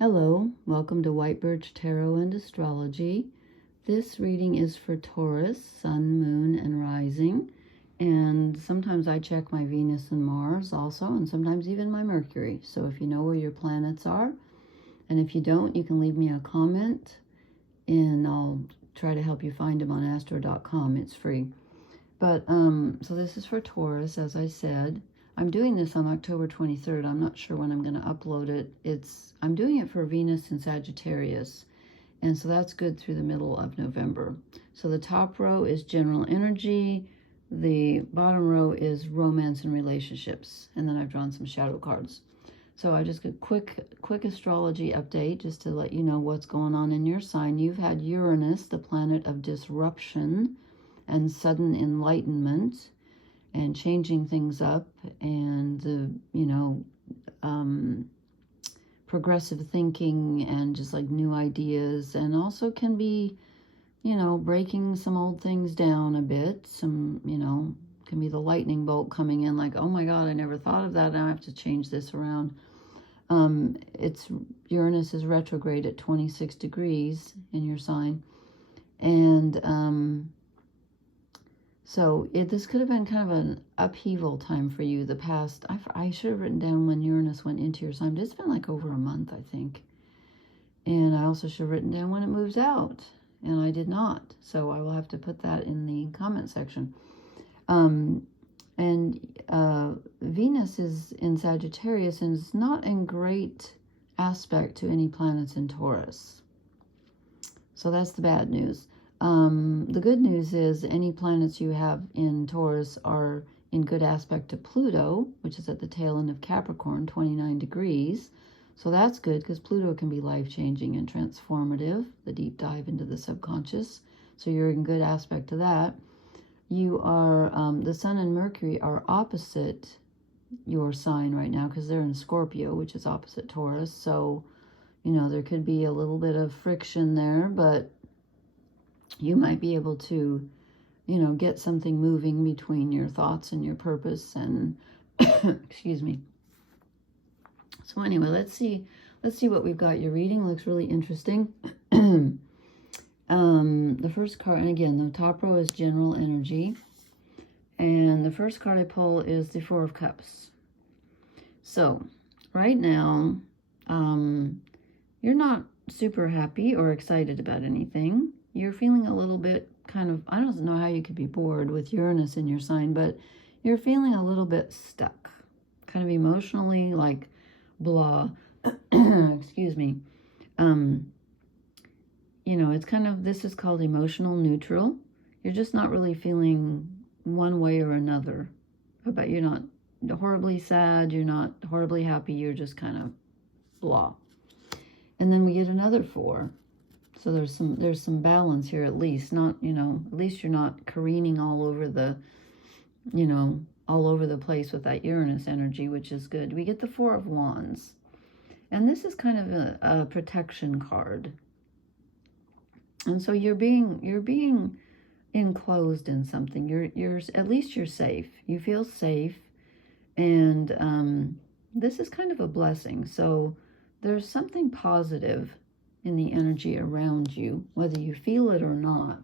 Hello, welcome to White Birch Tarot and Astrology. This reading is for Taurus, Sun, Moon, and Rising. And sometimes I check my Venus and Mars also, and sometimes even my Mercury. So if you know where your planets are, and if you don't, you can leave me a comment, and I'll try to help you find them on astro.com. It's free. But, so this is for Taurus, as I said. I'm doing this on October 23rd. I'm not sure when I'm going to upload it. I'm doing it for Venus and Sagittarius. And so that's good through the middle of November. So the top row is general energy. The bottom row is romance and relationships. And then I've drawn some shadow cards. So I just get a quick astrology update just to let you know what's going on in your sign. You've had Uranus, the planet of disruption and sudden enlightenment and changing things up, and progressive thinking and just like new ideas, and also can be breaking some old things down a bit. Some can be the lightning bolt coming in, like, oh my god, I never thought of that, now I have to change this around. Uranus is retrograde at 26 degrees in your sign, and so this could have been kind of an upheaval time for you. The past, I should have written down when Uranus went into your sign, but it's been like over a month, I think. And I also should have written down when it moves out, and I did not. So I will have to put that in the comment section. Venus is in Sagittarius and is not in great aspect to any planets in Taurus. So that's the bad news. The good news is any planets you have in Taurus are in good aspect to Pluto, which is at the tail end of Capricorn, 29 degrees. So that's good because Pluto can be life-changing and transformative, the deep dive into the subconscious. So you're in good aspect to that. You are, the Sun and Mercury are opposite your sign right now because they're in Scorpio, which is opposite Taurus. So, there could be a little bit of friction there, but you might be able to, get something moving between your thoughts and your purpose and, excuse me. So anyway, let's see what we've got. Your reading looks really interesting. The first card, and again, the top row is general energy. And the first card I pull is the Four of Cups. So right now, you're not super happy or excited about anything. You're feeling a little bit kind of, I don't know how you could be bored with Uranus in your sign, but you're feeling a little bit stuck, kind of emotionally, like blah, excuse me. It's kind of, this is called emotional neutral. You're just not really feeling one way or another. But you're not horribly sad, you're not horribly happy, you're just kind of blah. And then we get another four. So there's some balance here, at least. Not, at least you're not careening all over the, all over the place with that Uranus energy, which is good. We get the Four of Wands. And this is kind of a protection card. And so you're being enclosed in something. You're at least you're safe. You feel safe. And this is kind of a blessing. So there's something positive in the energy around you, whether you feel it or not.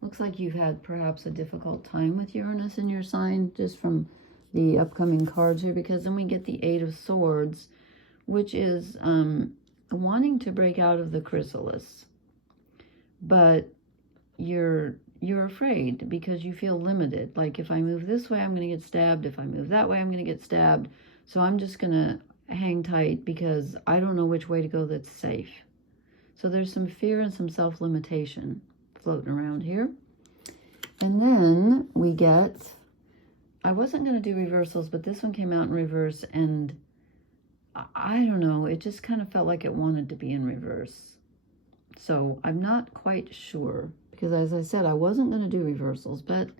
Looks like you've had perhaps a difficult time with Uranus in your sign, just from the upcoming cards here, because then we get the Eight of Swords, which is wanting to break out of the chrysalis. But you're afraid because you feel limited. Like, if I move this way, I'm going to get stabbed. If I move that way, I'm going to get stabbed. So I'm just going to hang tight because I don't know which way to go that's safe. So there's some fear and some self-limitation floating around here. And then we get, I wasn't going to do reversals, but this one came out in reverse, and I don't know, it just kind of felt like it wanted to be in reverse. So I'm not quite sure, because as I said, I wasn't going to do reversals, but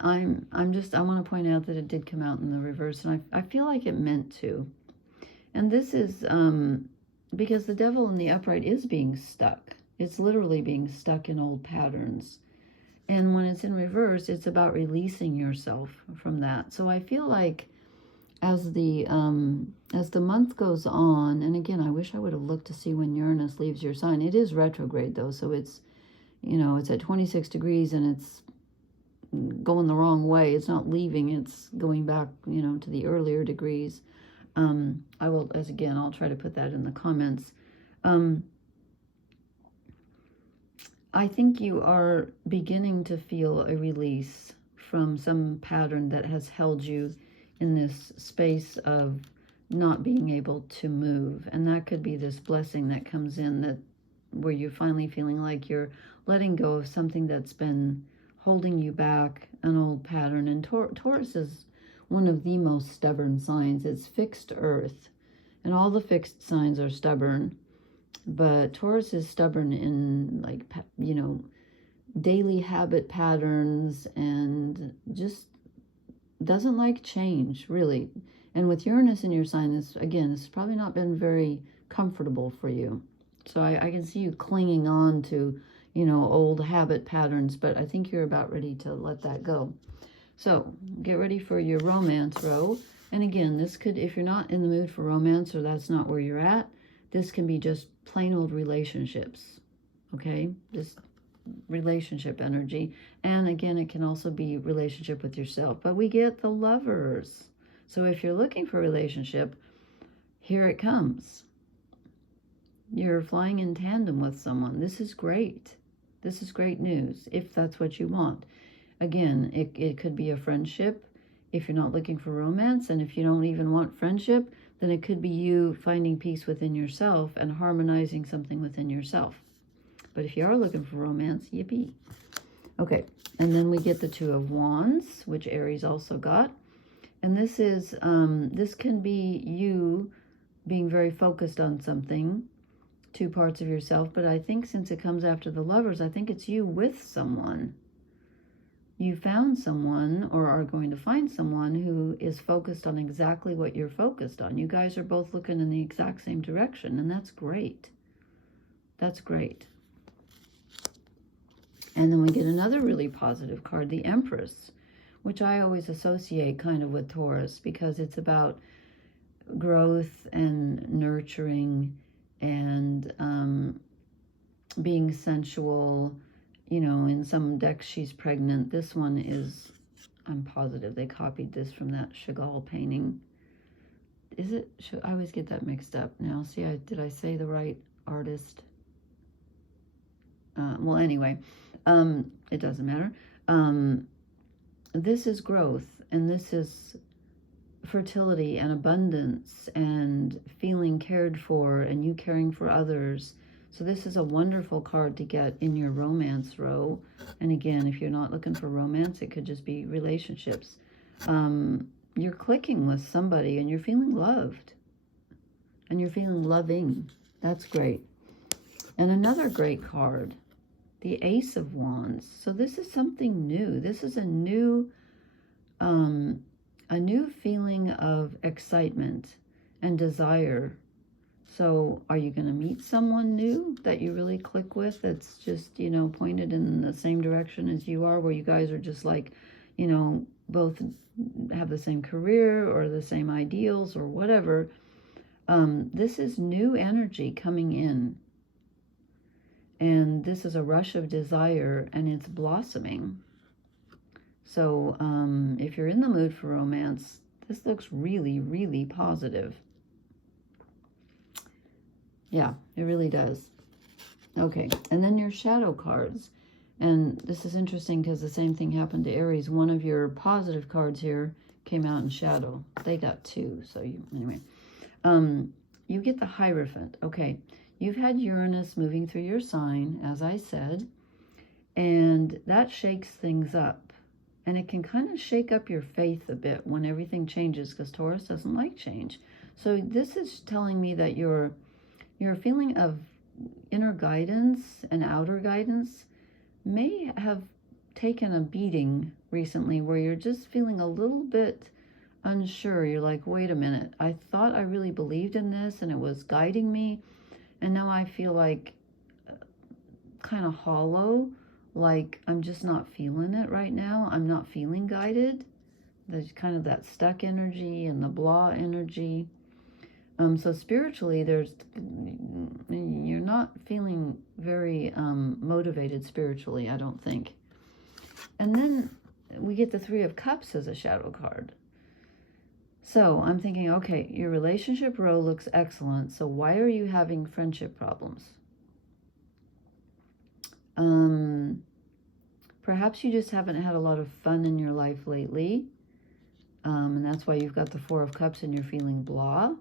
I want to point out that it did come out in the reverse, and I feel like it meant to. And this is, because the Devil in the upright is being stuck. It's literally being stuck in old patterns. And when it's in reverse, it's about releasing yourself from that. So I feel like as the month goes on, and again, I wish I would have looked to see when Uranus leaves your sign. It is retrograde though, so it's, you know, it's at 26 degrees and it's going the wrong way. It's not leaving, it's going back, you know, to the earlier degrees. I will, as again, I'll try to put that in the comments. I think you are beginning to feel a release from some pattern that has held you in this space of not being able to move. And that could be this blessing that comes in, that where you're finally feeling like you're letting go of something that's been holding you back, an old pattern. And Taurus is one of the most stubborn signs. It's fixed earth, and all the fixed signs are stubborn. But Taurus is stubborn in, like, you know, daily habit patterns, and just doesn't like change, really. And with Uranus in your sign, this has probably not been very comfortable for you. So I can see you clinging on to, you know, old habit patterns, but I think you're about ready to let that go. So get ready for your romance row. And again, this could, if you're not in the mood for romance, or that's not where you're at, this can be just plain old relationships, okay? Just relationship energy. And again, it can also be relationship with yourself. But we get the Lovers. So if you're looking for a relationship, here it comes. You're flying in tandem with someone. This is great. This is great news, if that's what you want. Again, it could be a friendship if you're not looking for romance. And if you don't even want friendship, then it could be you finding peace within yourself and harmonizing something within yourself. But if you are looking for romance, yippee. Okay, and then we get the Two of Wands, which Aries also got. And this is, this can be you being very focused on something, two parts of yourself. But I think since it comes after the Lovers, I think it's you with someone. You found someone, or are going to find someone, who is focused on exactly what you're focused on. You guys are both looking in the exact same direction, and that's great. That's great. And then we get another really positive card, the Empress, which I always associate kind of with Taurus, because it's about growth and nurturing and being sensual. You know, in some decks she's pregnant. This one is, I'm positive they copied this from that Chagall painting. Is it? I always get that mixed up now. See, did I say the right artist? Well, anyway, it doesn't matter. This is growth, and this is fertility and abundance and feeling cared for, and you caring for others. So this is a wonderful card to get in your romance row. And again, if you're not looking for romance, it could just be relationships. You're clicking with somebody and you're feeling loved. And you're feeling loving. That's great. And another great card, the Ace of Wands. So this is something new. This is a new feeling of excitement and desire. So are you going to meet someone new that you really click with, that's just, you know, pointed in the same direction as you are, where you guys are just like, you know, both have the same career or the same ideals or whatever? This is new energy coming in. And this is a rush of desire, and it's blossoming. So if you're in the mood for romance, this looks really, really positive. Yeah, it really does. Okay, and then your shadow cards. And this is interesting because the same thing happened to Aries. One of your positive cards here came out in shadow. They got two, so anyway. You get the Hierophant. Okay, you've had Uranus moving through your sign, as I said, and that shakes things up. And it can kind of shake up your faith a bit when everything changes, because Taurus doesn't like change. So this is telling me that your feeling of inner guidance and outer guidance may have taken a beating recently, where you're just feeling a little bit unsure. You're like, wait a minute, I thought I really believed in this and it was guiding me, and now I feel like kind of hollow, like I'm just not feeling it right now. I'm not feeling guided. There's kind of that stuck energy and the blah energy. So spiritually, you're not feeling very motivated spiritually, I don't think. And then we get the Three of Cups as a shadow card. So I'm thinking, okay, your relationship row looks excellent. So why are you having friendship problems? Perhaps you just haven't had a lot of fun in your life lately. And that's why you've got the Four of Cups and you're feeling blah.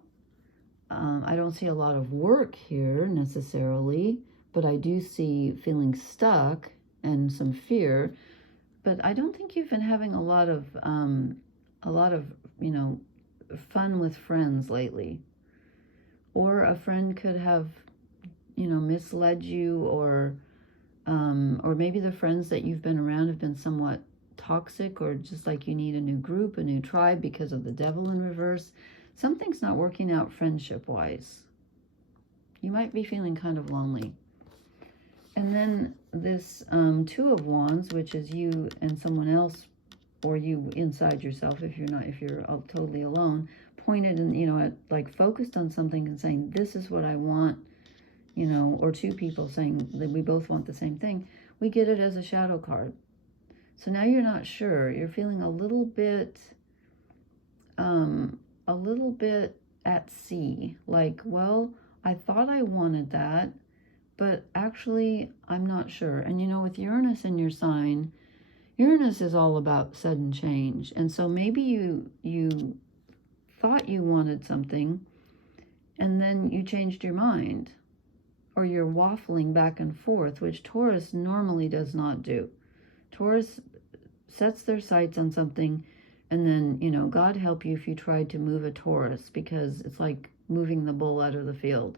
I don't see a lot of work here necessarily, but I do see feeling stuck and some fear. But I don't think you've been having a lot of fun with friends lately. Or a friend could have, misled you, or maybe the friends that you've been around have been somewhat toxic, or just like you need a new group, a new tribe because of the Devil in reverse. Something's not working out friendship-wise. You might be feeling kind of lonely. And then this Two of Wands, which is you and someone else, or you inside yourself, if you're totally alone, pointed and, focused on something and saying, this is what I want, or two people saying that we both want the same thing. We get it as a shadow card. So now you're not sure. You're feeling a little bit at sea. Like, well, I thought I wanted that, but actually I'm not sure. And with Uranus in your sign, Uranus is all about sudden change. And so maybe you thought you wanted something and then you changed your mind, or you're waffling back and forth, which Taurus normally does not do. Taurus sets their sights on something, and then, God help you if you tried to move a Taurus, because it's like moving the bull out of the field.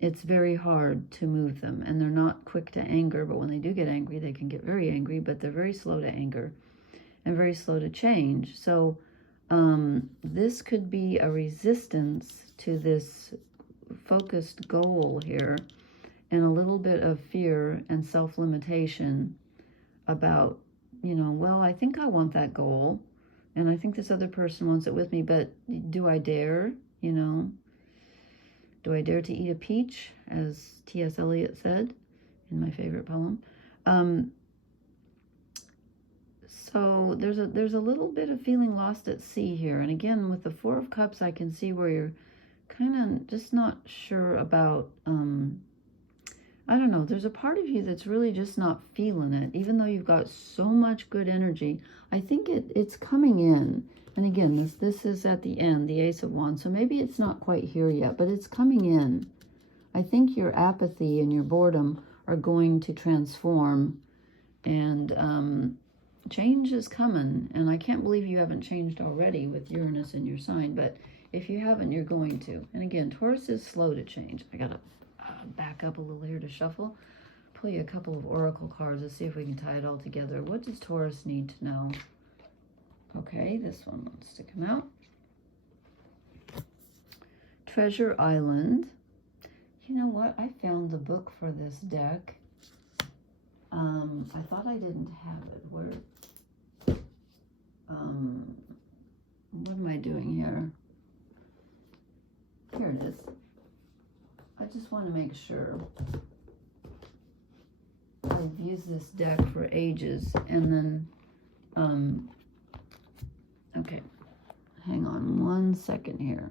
It's very hard to move them, and they're not quick to anger, but when they do get angry, they can get very angry, but they're very slow to anger and very slow to change. So this could be a resistance to this focused goal here, and a little bit of fear and self-limitation about, well, I think I want that goal, and I think this other person wants it with me, but do I dare, Do I dare to eat a peach, as T.S. Eliot said in my favorite poem? So there's a little bit of feeling lost at sea here. And again, with the Four of Cups, I can see where you're kind of just not sure about, I don't know, there's a part of you that's really just not feeling it, even though you've got so much good energy. I think it's coming in. And again, this is at the end, the Ace of Wands. So maybe it's not quite here yet, but it's coming in. I think your apathy and your boredom are going to transform, and change is coming. And I can't believe you haven't changed already with Uranus in your sign, but if you haven't, you're going to. And again, Taurus is slow to change. I gotta back up a little here to shuffle. Pull you a couple of oracle cards. Let's see if we can tie it all together. What does Taurus need to know? Okay, this one wants to come out. Treasure Island. You know what? I found the book for this deck. I thought I didn't have it. Where? What am I doing here? Here it is. I just want to make sure. I've used this deck for ages, and then, okay, hang on one second here.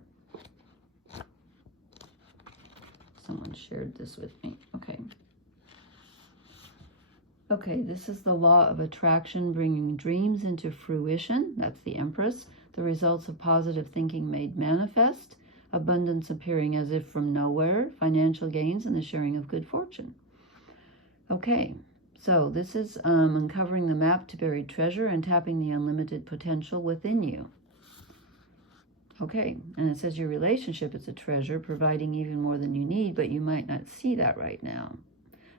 Someone shared this with me. Okay, this is the law of attraction, bringing dreams into fruition. That's the Empress. The results of positive thinking made manifest. Abundance appearing as if from nowhere. Financial gains and the sharing of good fortune. Okay, so this is uncovering the map to buried treasure and tapping the unlimited potential within you. Okay, and it says your relationship is a treasure, providing even more than you need, but you might not see that right now.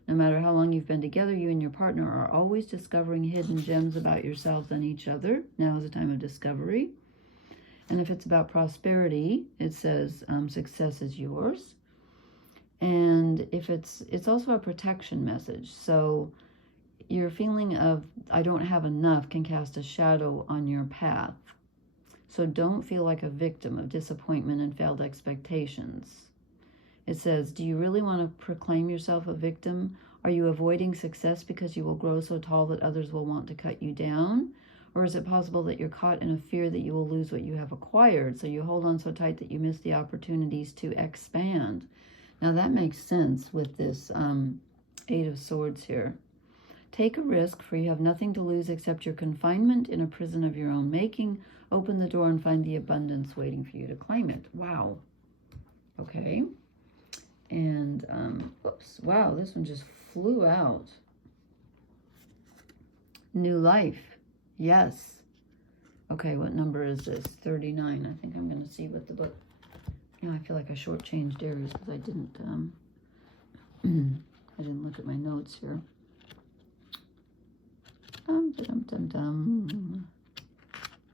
No matter how long you've been together, you and your partner are always discovering hidden gems about yourselves and each other. Now is a time of discovery. And if it's about prosperity, it says success is yours. And if it's also a protection message. So your feeling of I don't have enough can cast a shadow on your path. So don't feel like a victim of disappointment and failed expectations. It says, do you really want to proclaim yourself a victim? Are you avoiding success because you will grow so tall that others will want to cut you down? Or is it possible that you're caught in a fear that you will lose what you have acquired, so you hold on so tight that you miss the opportunities to expand? Now that makes sense with this Eight of Swords here. Take a risk, for you have nothing to lose except your confinement in a prison of your own making. Open the door and find the abundance waiting for you to claim it. Wow. Okay. And, oops, wow, this one just flew out. New life. Yes. Okay, what number is this? 39. I think I'm going to see what the book... You know, I feel like I shortchanged Aries because I didn't look at my notes here.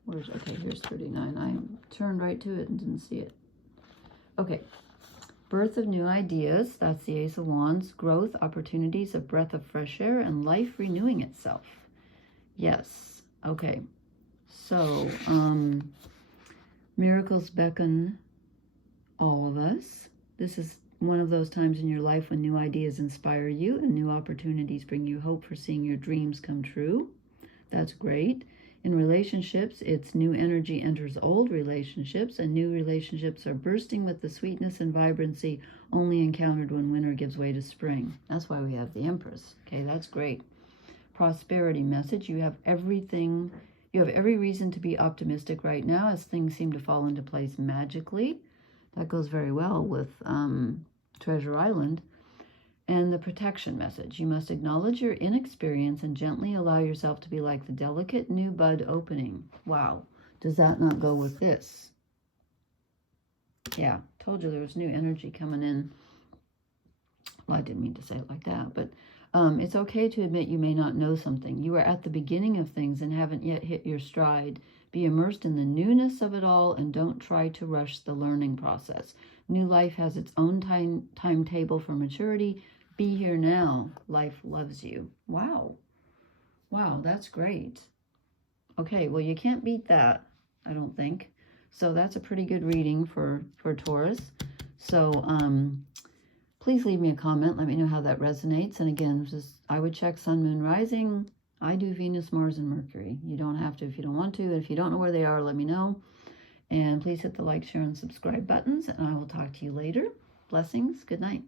Where's, okay, here's 39. I turned right to it and didn't see it. Okay. Birth of new ideas. That's the Ace of Wands. Growth, opportunities, a breath of fresh air, and life renewing itself. Yes. Okay. So, miracles beckon all of us. This is one of those times in your life when new ideas inspire you and new opportunities bring you hope for seeing your dreams come true. That's great. In relationships, it's new energy enters old relationships, and new relationships are bursting with the sweetness and vibrancy only encountered when winter gives way to spring. That's why we have the Empress. Okay, that's great. Prosperity message. You have everything. You have every reason to be optimistic right now as things seem to fall into place magically. That goes very well with Treasure Island. And the protection message. You must acknowledge your inexperience and gently allow yourself to be like the delicate new bud opening. Wow. Does that not go with this? Yeah. Told you there was new energy coming in. Well, I didn't mean to say it like that. But it's okay to admit you may not know something. You are at the beginning of things and haven't yet hit your stride. Be immersed in the newness of it all and don't try to rush the learning process. New life has its own timetable for maturity. Be here now. Life loves you. Wow. Wow, that's great. Okay, well, you can't beat that, I don't think. So that's a pretty good reading for Taurus. So please leave me a comment. Let me know how that resonates. And again, just I would check Sun, Moon, Rising. I do Venus, Mars, and Mercury. You don't have to if you don't want to. And if you don't know where they are, let me know. And please hit the like, share, and subscribe buttons. And I will talk to you later. Blessings. Good night.